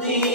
the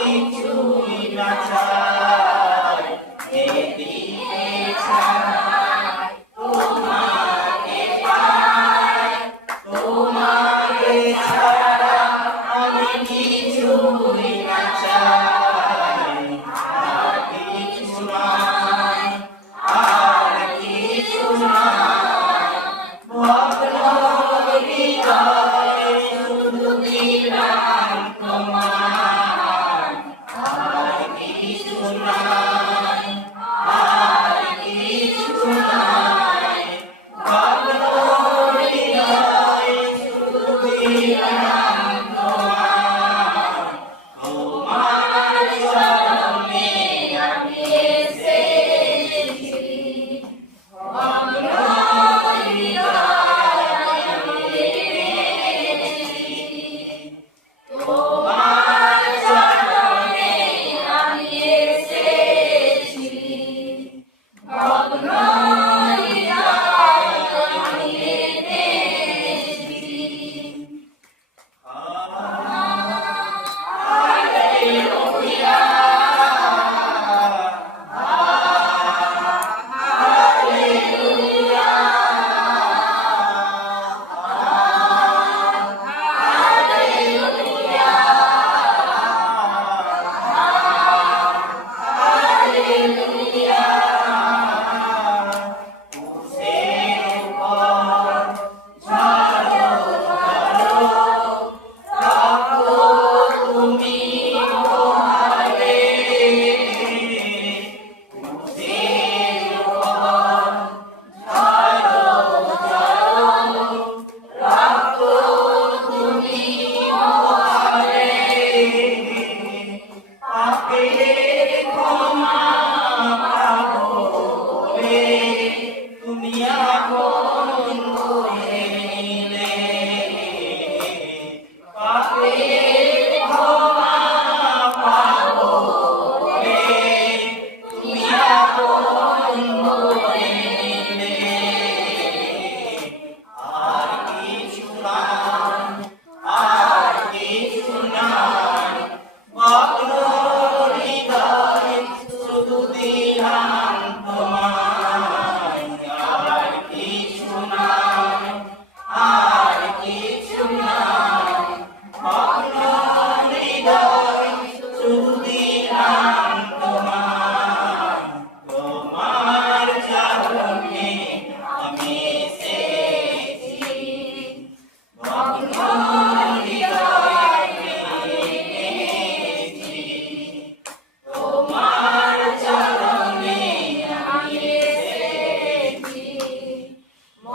Thank you.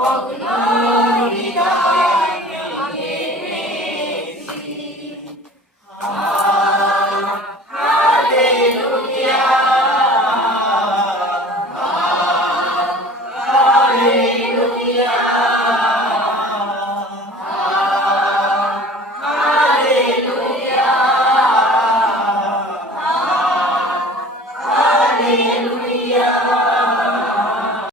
Oh.